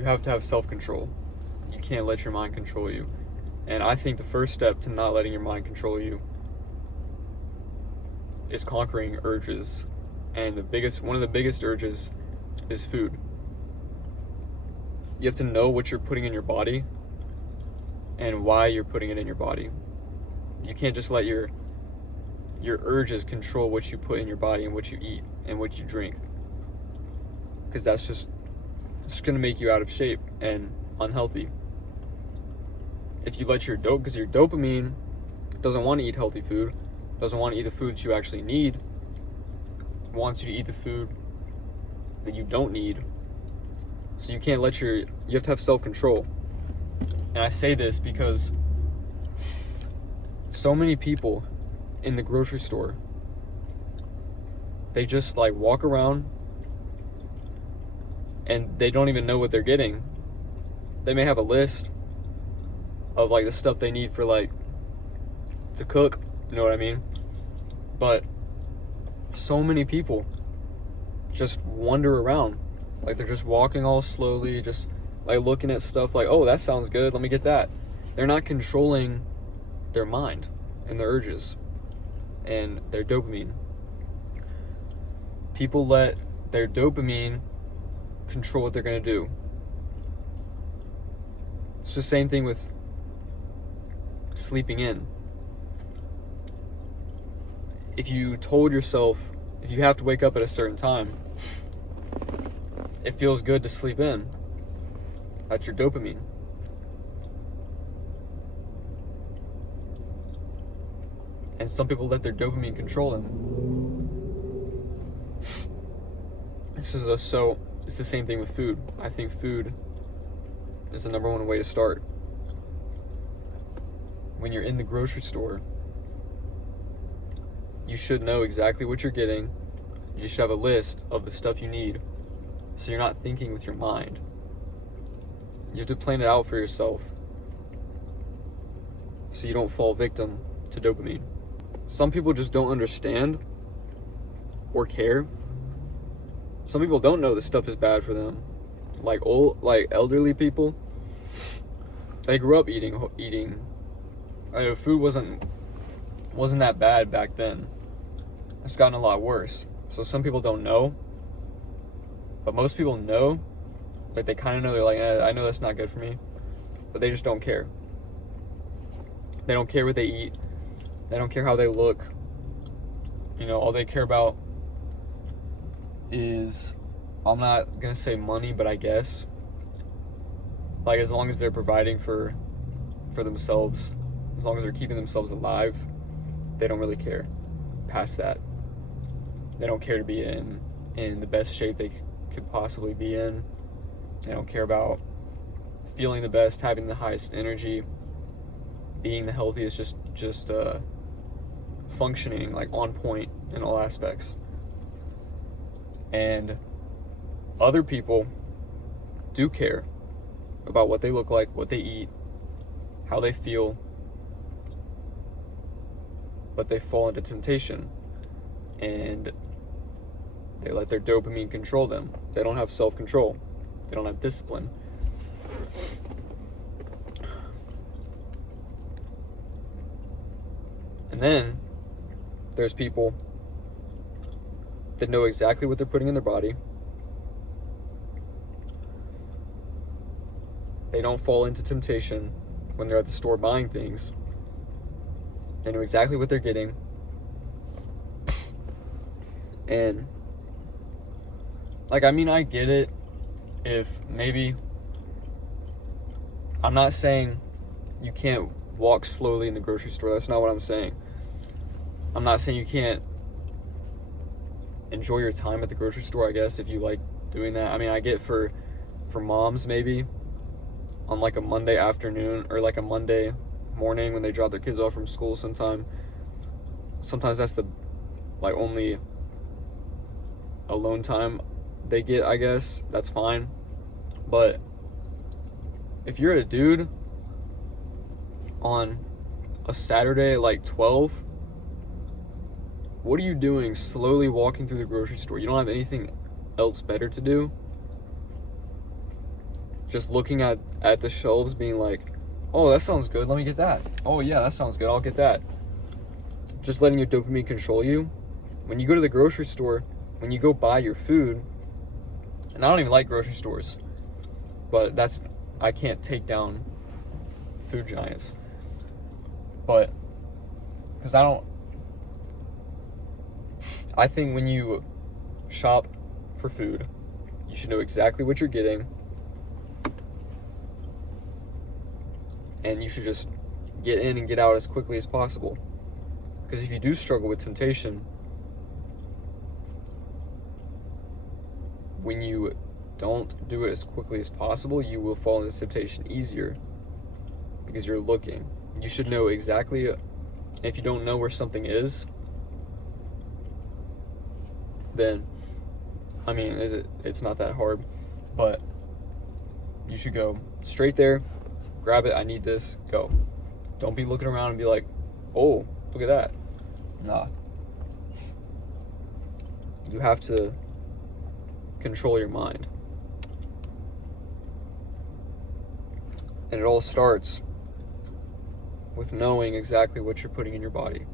you have to have self-control. You can't let your mind control you. And I think the first step to not letting your mind control you is conquering urges. And one of the biggest urges is food. You have to know what you're putting in your body and why you're putting it in your body. You can't just let your urges control what you put in your body and what you eat and what you drink, because that's just going to make you out of shape and unhealthy. If you let because your dopamine doesn't want to eat healthy food, doesn't want to eat the food that you actually need, wants you to eat the food that you don't need. So you can't you have to have self-control. And I say this because so many people in the grocery store, they just like walk around and they don't even know what they're getting. They may have a list of like the stuff they need for like to cook, you know what I mean? But so many people just wander around, like they're just walking all slowly, just like looking at stuff like, oh, that sounds good, let me get that. They're not controlling their mind and their urges and their dopamine. People let their dopamine control what they're going to do. It's the same thing with sleeping in. If you told yourself, if you have to wake up at a certain time, it feels good to sleep in. That's your dopamine. And some people let their dopamine control them. It's the same thing with food. I think food is the number one way to start. When you're in the grocery store, you should know exactly what you're getting. You should have a list of the stuff you need, so you're not thinking with your mind. You have to plan it out for yourself so you don't fall victim to dopamine. Some people just don't understand or care. Some people don't know this stuff is bad for them. Like elderly people, they grew up eating. Food wasn't that bad back then. It's gotten a lot worse. So some people don't know, but most people know. It's like they kind of know. They're like, I know that's not good for me, but they just don't care. They don't care what they eat. They don't care how they look. You know, all they care about is, I'm not gonna say money, but I guess, like, as long as they're providing for themselves, as long as they're keeping themselves alive, they don't really care past that. They don't care to be in the best shape they could possibly be in. They don't care about feeling the best, having the highest energy, being the healthiest, just functioning like on point in all aspects. And other people do care about what they look like, what they eat, how they feel, but they fall into temptation and they let their dopamine control them. They don't have self-control. They don't have discipline. And then there's people that know exactly what they're putting in their body. They don't fall into temptation when they're at the store buying things. They know exactly what they're getting. And, like, I mean, I get it if maybe, I'm not saying you can't walk slowly in the grocery store. That's not what I'm saying. I'm not saying you can't enjoy your time at the grocery store, I guess, if you like doing that. I mean, I get for moms, maybe on like a Monday afternoon or like a Monday morning when they drop their kids off from school sometimes that's the like only alone time they get, I guess. That's fine. But if you're a dude on a Saturday at like 12, what are you doing slowly walking through the grocery store? You don't have anything else better to do? just looking at the shelves being like, oh, that sounds good, let me get that. Oh yeah, that sounds good, I'll get that. Just letting your dopamine control you. When you go to the grocery store, when you go buy your food, and I don't even like grocery stores, but I can't take down food giants. But, because I think when you shop for food, you should know exactly what you're getting, and you should just get in and get out as quickly as possible. Because if you do struggle with temptation, when you don't do it as quickly as possible, you will fall into temptation easier because you're looking. You should know exactly, if you don't know where something is, then, I mean, it's not that hard, but you should go straight there, grab it, I need this, go. Don't be looking around and be like, oh, look at that. Nah. You have to control your mind. And it all starts with knowing exactly what you're putting in your body.